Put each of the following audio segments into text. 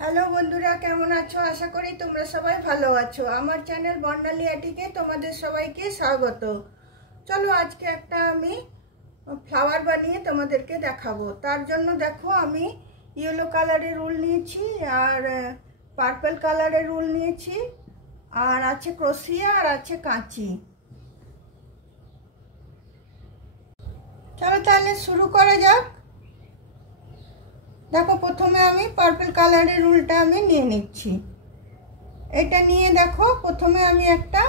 Hello বন্ধুরা, কেমন আছো? আশা করি তোমরা সবাই ভালো আছো। আমার চ্যানেল বর্ণালী আটিকে তোমাদের সবাইকে স্বাগত। চলো আজকে একটা আমি ফ্লাওয়ার বানিয়ে তোমাদেরকে দেখাবো। তার জন্য দেখো আমি ইয়েলো কালারের উল নিয়েছি আর পার্পল কালারের উল নিয়েছি, আর আছে ক্রোশিয়া আর আছে কাঁচি। চলো তাহলে শুরু করা যাক। দেখো প্রথমে আমি পার্পল কালারের উলটা আমি নিয়ে নিচ্ছি। এটা নিয়ে দেখো প্রথমে আমি একটা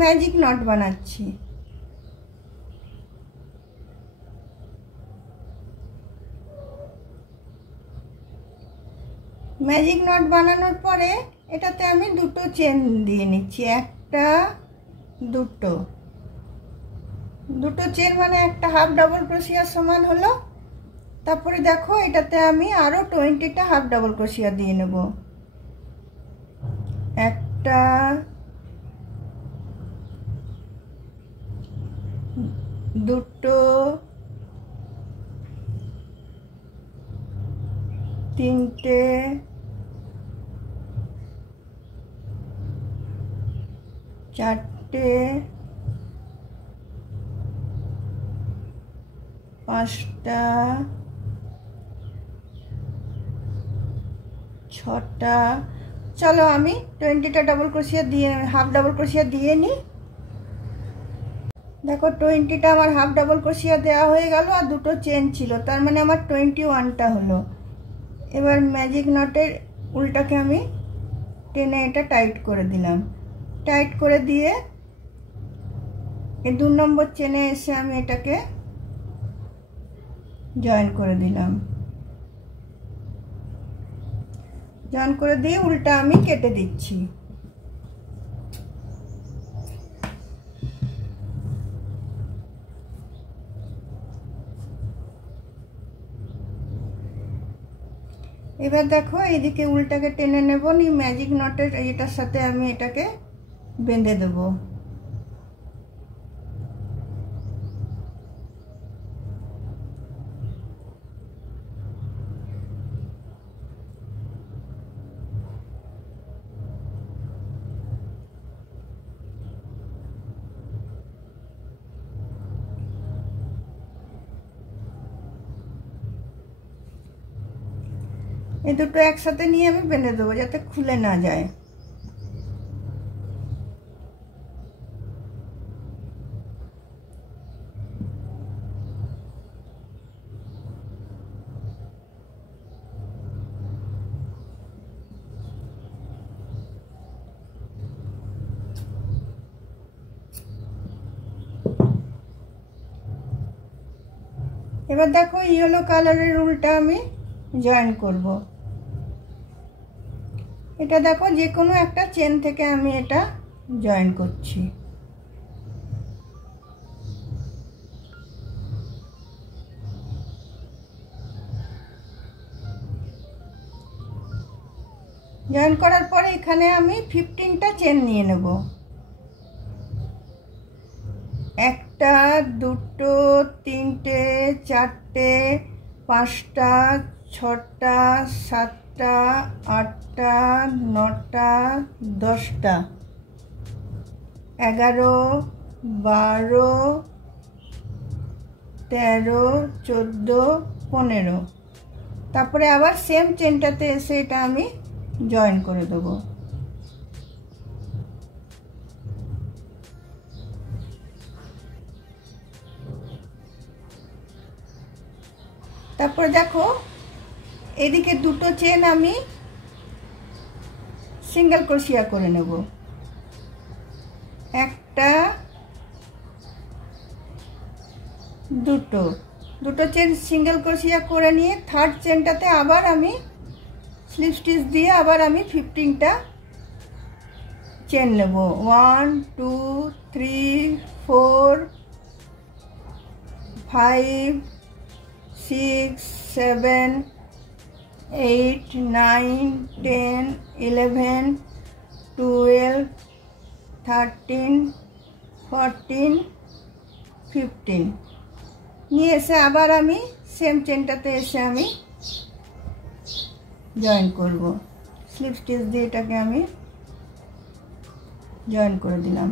ম্যাজিক নট বানাচ্ছি। ম্যাজিক নট বানানোর পরে এটাতে আমি দুটো চেন দিয়ে নিচ্ছি, একটা দুটো চেন মানে একটা হাফ ডাবল ক্রোশিয়ার সমান হলো। তারপরে দেখো এটাতে আমি আরো 20টা হাফ ডাবল ক্রোশিয়া দিয়ে নেব। একটা, দুটো, তিনটে, চারটে, পাঁচটা, ছটা। চলো আমি 20টা ডাবল ক্রোশিয়া দিয়ে হাফ ডাবল ক্রোশিয়া দিয়ে নিই। দেখো 20টা আমার হাফ ডাবল ক্রোশিয়া দেওয়া হয়ে গেল, আর দুটো চেন ছিল, তার মানে আমার 21টা হলো। এবার ম্যাজিক নটের উলটাকে আমি টেনে এটা টাইট করে দিলাম। টাইট করে দিয়ে এই 2 নম্বর চেনে এসে আমি এটাকে জয়েন করে দিলাম। জয়েন করে দিয়ে উল্টা আমি কেটে দিচ্ছি। এবার দেখো এইদিকে উল্টাকে টেনে নেব, নি ম্যাজিক নটের এটার সাথে আমি এটাকে বেঁধে দেব। এই দুটো একসাথে নিয়ে আমি বেঁধে দেবো যাতে খুলে না যায়। এবার দেখো ইয়েলো কালারের উলটা আমি জয়েন করব। এটা দেখো যে কোনো একটা চেন থেকে আমি এটা জয়েন করছি। জয়েন করার পরে এখানে আমি 15টা চেন নিয়ে নেব। একটা, দুটো, তিনটে, চারটে, পাঁচটা, ছটা, সাতটা, আটটা, নটা, 10টা, 11, 12, 13, 14, 15। তারপরে আবার সেম চেনটাতে এসে এটা আমি জয়েন করে দেবো। তারপরে দেখো এদিকে দুটো চেন আমি সিঙ্গেল ক্রোশিয়া করে নেব। একটা, দুটো চেন সিঙ্গেল ক্রোশিয়া করে নিয়ে থার্ড চেনটাতে আবার আমি স্লিপ স্টিচ দিয়ে আবার আমি 15টা চেন নেব। 1, 2, 3, 4, 5, 6, 7, 8, 9, 10, 11, 12, 13, 14, 15 নিয়ে এসে আবার আমি সেম চেনটাতে এসে আমি জয়েন করব। স্লিপ স্টিচ দিয়ে এটাকে আমি জয়েন করে দিলাম।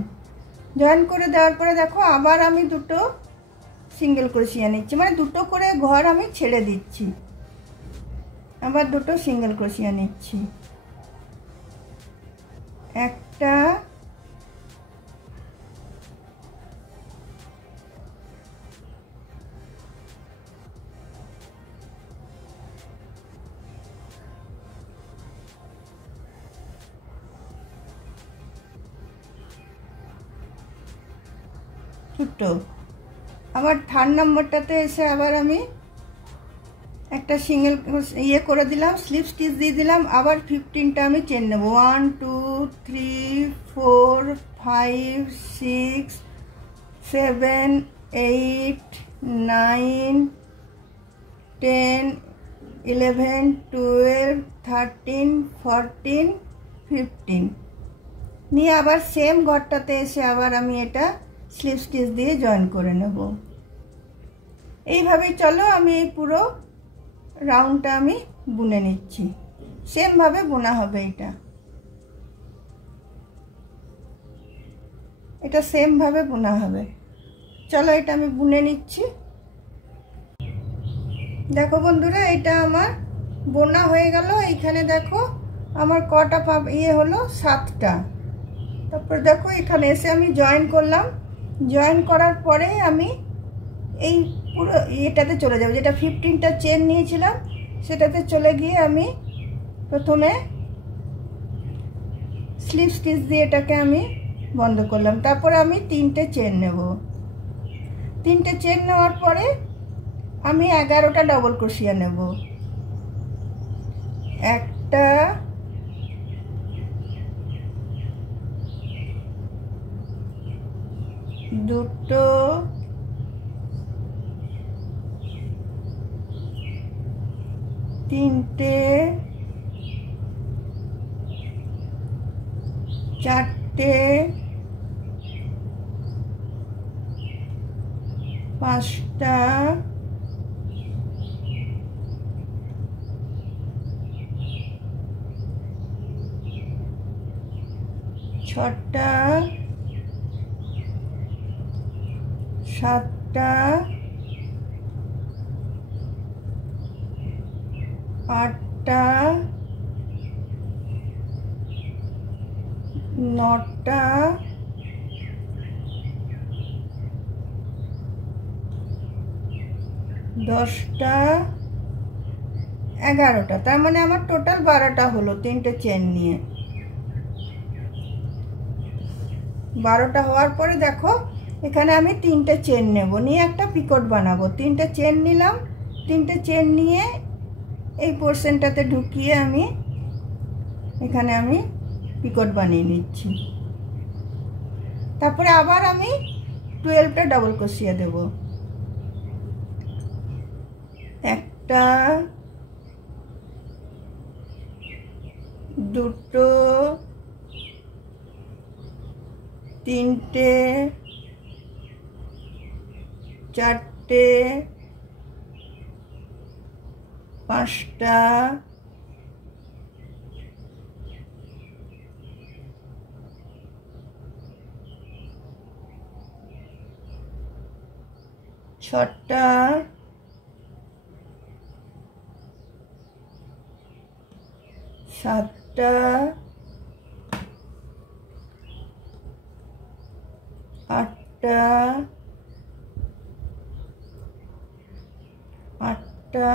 জয়েন করে দেওয়ার পরে দেখো আবার আমি দুটো সিঙ্গেল ক্রোশিয়া নিচ্ছি, মানে দুটো করে ঘর আমি ছেড়ে দিচ্ছি, আবার দুটো সিঙ্গেল ক্রোশিয়া নিচ্ছি। একটা, দুটো, আবার থার্ড নাম্বারটাতে এসে আবার আমি একটা সিঙ্গেল ইয়ে করে দিলাম, স্লিপ স্টিচ দিয়ে দিলাম। আবার 15টা আমি চেন নেব। 1 2 3 4 5 6 7 8 9 10 11 12 13 14 15 নিয়ে আবার সেম ঘরটাতে এসে আবার আমি এটা স্লিপ স্টিচ দিয়ে জয়েন করে নেব। এইভাবেই চলো আমি এই পুরো রাউন্ডটা আমি বুনে নিচ্ছি। সেম ভাবে বোনা হবে এটা সেম ভাবে বোনা হবে। চলো এটা আমি বুনে নিচ্ছি। দেখো বন্ধুরা, এটা আমার বোনা হয়ে গেল। এইখানে দেখো আমার কটা ইয়ে হলো, 7টা। তারপর দেখো এখানে এসে আমি জয়েন করলাম। জয়েন করার পরে আমি এই পুরো এটাতে চলে যাব, যেটা 15টা চেন নিয়েছিলাম সেটাতে চলে গিয়ে আমি প্রথমে স্লিপ স্টিচ দিয়ে এটাকে আমি বন্ধ করলাম। তারপরে আমি 3টে চেন নেব। 3টে চেন নেওয়ার পরে আমি 11টা ডবল ক্রোশিয়া নেব। একটা, দুটো, তিনটে, চারটে, পাঁচটা, ছটা, সাতটা, আটটা, নটা, 10টা, 11টা। তার মানে আমার টোটাল 12টা হলো 3টে চেন নিয়ে। 12টা হওয়ার পরে দেখো এখানে আমি 3টে চেন নেব, নিয়ে একটা পিকট বানাবো। 3টে চেন নিলাম। 3টে চেন নিয়ে এই পোর্শনটাতে ঢুকিয়ে আমি এখানে আমি পিকট বানিয়ে নিচ্ছি। তারপরে আবার আমি 12টা ডবল ক্রোশিয়া দেব। একটা, দুটো, তিনটে, চারটে, পাঁচটা, ছটা, সাতটা, আটটা, আটটা,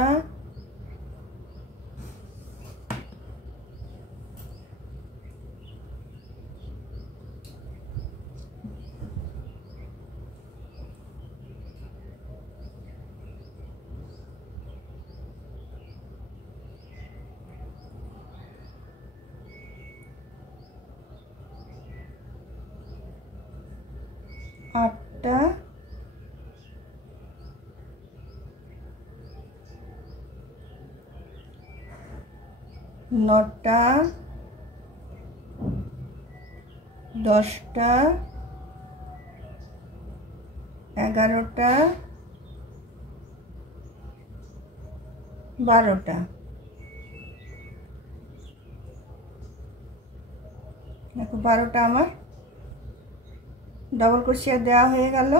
নটা, 10টা, 11টা, 12টা। দেখো 12টা আমার ডবল ক্রোশিয়া দেওয়া হয়ে গেল।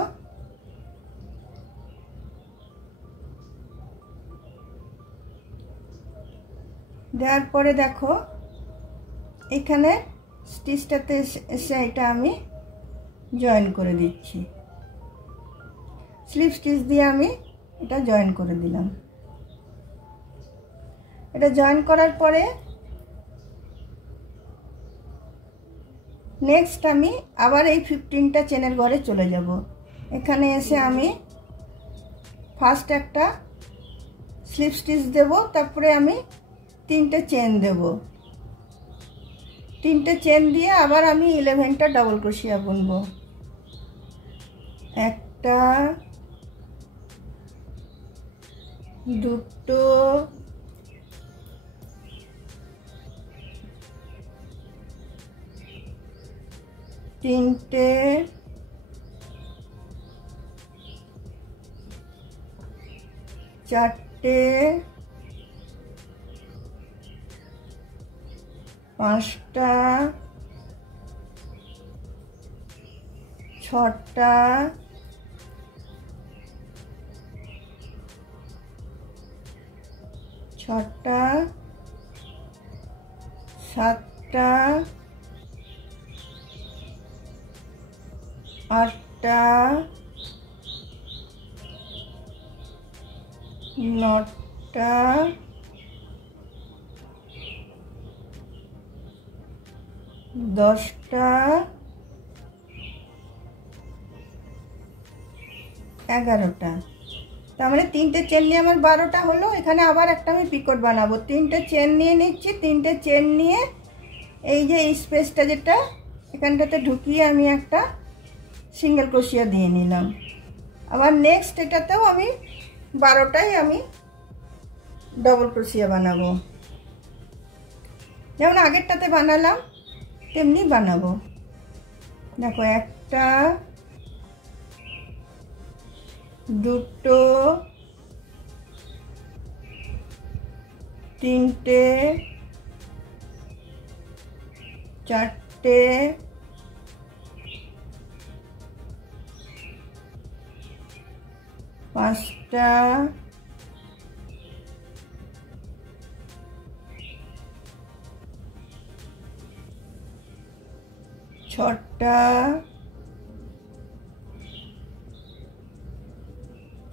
দেওয়ার পরে দেখো এখানে স্টিচটাতে এসে এটা আমি জয়েন করে দিচ্ছি। স্লিপ স্টিচ দিয়ে আমি এটা জয়েন করে দিলাম। এটা জয়েন করার পরে নেক্সট আমি আবার এই 15টা চেনের ঘরে চলে যাব। এখানে এসে আমি ফার্স্ট একটা স্লিপ স্টিচ দেব, তারপরে আমি 3টে চেন দেব। 3টে চেন দিয়ে আবার আমি 11টা ডবল ক্রোশিয়া বুনবো। একটা, দুটো, তিনটে, চারটে, পাঁচটা, ছটা, সাতটা, আটটা, নটা, 10টা, 11টা। তার মানে 3টে চেন নিয়ে আমার 12টা হলো। এখানে আবার একটা আমি পিকট বানাবো। 3টে চেন নিয়ে নিচ্ছি। 3টে চেন নিয়ে এই যে এই স্পেসটা যেটা এখানটাতে ঢুকিয়ে আমি একটা সিঙ্গেল ক্রোশিয়া দিয়ে নিলাম। আবার নেক্সট এটাতেও আমি 12টাই আমি ডবল ক্রোশিয়া বানাবো। যেমন আগেরটাতে বানালাম তেমনি বানাবো। দেখো একটা, দুটো, তিনটে, চারটে, পাঁচটা, ছটা,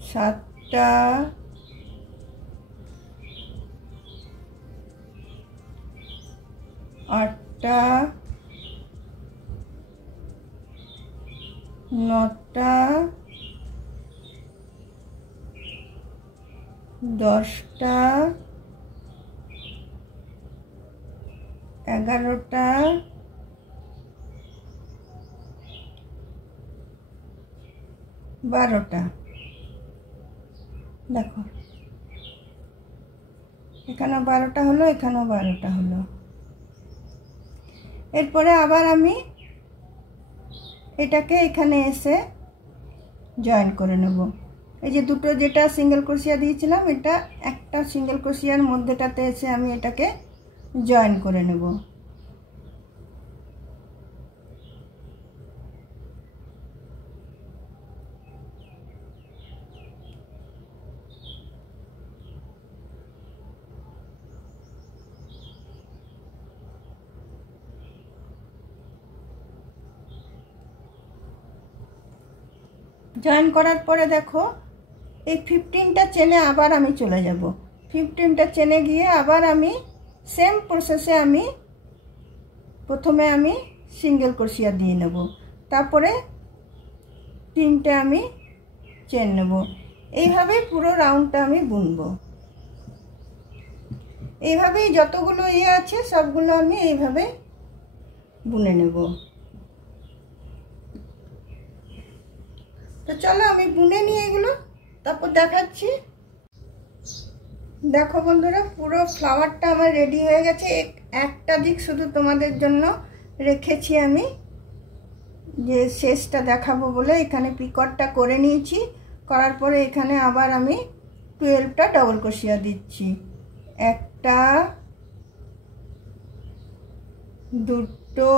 সাতটা, আটটা, নটা, 10টা, 11টা, 12টা। দেখো এখানেও 12টা হলো, এখানেও 12টা হলো। এরপরে আবার আমি এটাকে এখানে এসে জয়েন করে নেব। এই যে দুটো যেটা সিঙ্গেল ক্রোশিয়া দিয়েছিলাম, এটা একটা সিঙ্গেল ক্রোশিয়ার মধ্যেটাতে এসে আমি এটাকে জয়েন করে নেব। জয়েন করার পরে দেখো এই 15টা চেনে আবার আমি চলে যাব। 15টা চেনে গিয়ে আবার আমি সেম প্রসেসে আমি প্রথমে আমি সিঙ্গেল ক্রোশিয়া দিয়ে নেব, তারপরে 3টে আমি চেন নেব। এইভাবে পুরো রাউন্ডটা আমি বুনবো। এইভাবেই যতগুলো আছে সবগুলো আমি এইভাবে বুনে নেব। তো চলো আমি বুনে নিয়ে এগুলো তারপর দেখাচ্ছি। দেখো বন্ধুরা, পুরো ফ্লাওয়ারটা আমার রেডি হয়ে গেছে। একটা দিক শুধু তোমাদের জন্য রেখেছি আমি, যে শেষটা দেখাবো বলে এখানে পিকটটা করে নিয়েছি। করার পরে এখানে আবার আমি 12টা ডবল ক্রোশিয়া দিচ্ছি। একটা, দুটো,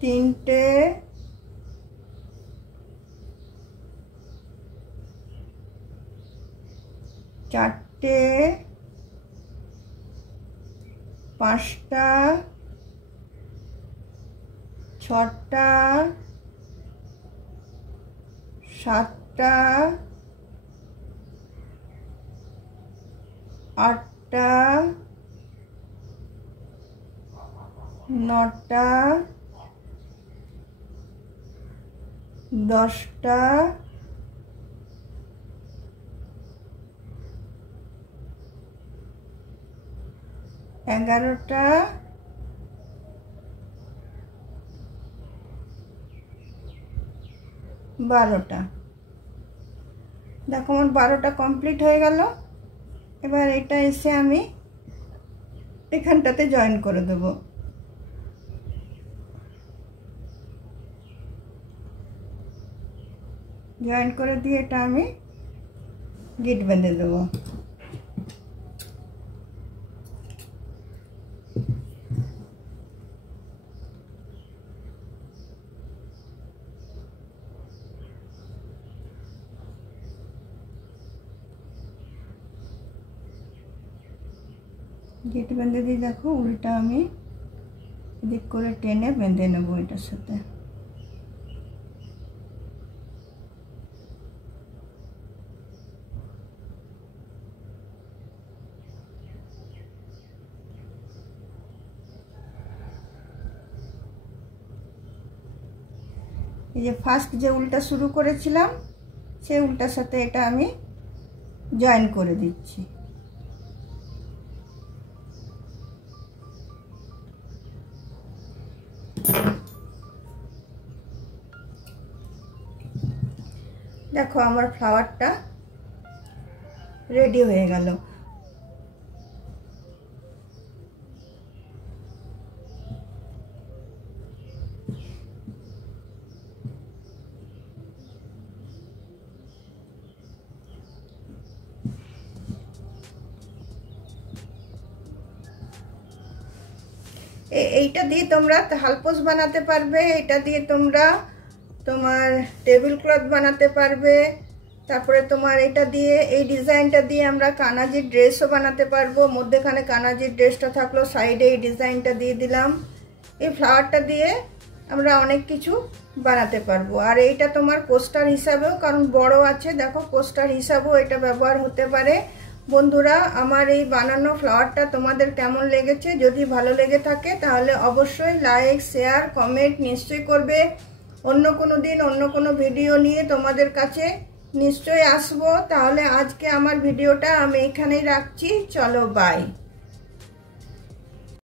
তিনটে, চারটে, পাঁচটা, ছটা, সাতটা, আটটা, নটা, দশটা, 11টা, 12টা। দেখো আমার 12টা কমপ্লিট হয়ে গেল। এবার এটা এসে আমি এখানটাতে জয়েন করে দেব। জয়েন করে দিয়ে এটা আমি গিট বেঁধে দেবো। গিট বেঁধে দিয়ে দেখো উল্টা আমি এদিক করে টেনে বেঁধে নেবো এটার সাথে। এই যে ফার্স্ট যে উল্টা শুরু করেছিলাম সেই উল্টার সাথে এটা আমি জয়েন করে দিচ্ছি। দেখো আমার ফ্লাওয়ারটা রেডি হয়ে গেল। এইটা দিয়ে তোমরা হালপোস বানাতে পারবে, এটা দিয়ে তোমরা তোমার টেবিল ক্লথ বানাতে পারবে। তারপরে তোমার এটা দিয়ে এই ডিজাইনটা দিয়ে আমরা কানাজির ড্রেসও বানাতে পারবো। মধ্যেখানে কানাজির ড্রেসটা থাকলো, সাইডে এই ডিজাইনটা দিয়ে দিলাম। এই ফ্লাওয়ারটা দিয়ে আমরা অনেক কিছু বানাতে পারবো। আর এইটা তোমার পোস্টার হিসাবেও, কারণ বড় আছে, দেখো পোস্টার হিসাবেও এটা ব্যবহার হতে পারে। বন্ধুরা, আমার এই বানানো ফ্লাওয়ারটা তোমাদের কেমন লেগেছে? যদি ভালো লেগে থাকে তাহলে অবশ্যই লাইক, শেয়ার, কমেন্ট নিশ্চয়ই করবে। অন্য কোনো দিন অন্য কোনো ভিডিও নিয়ে তোমাদের কাছে নিশ্চয়ই আসবো। তাহলে আজকে আমার ভিডিওটা আমি এখানেই রাখছি। চলো, বাই।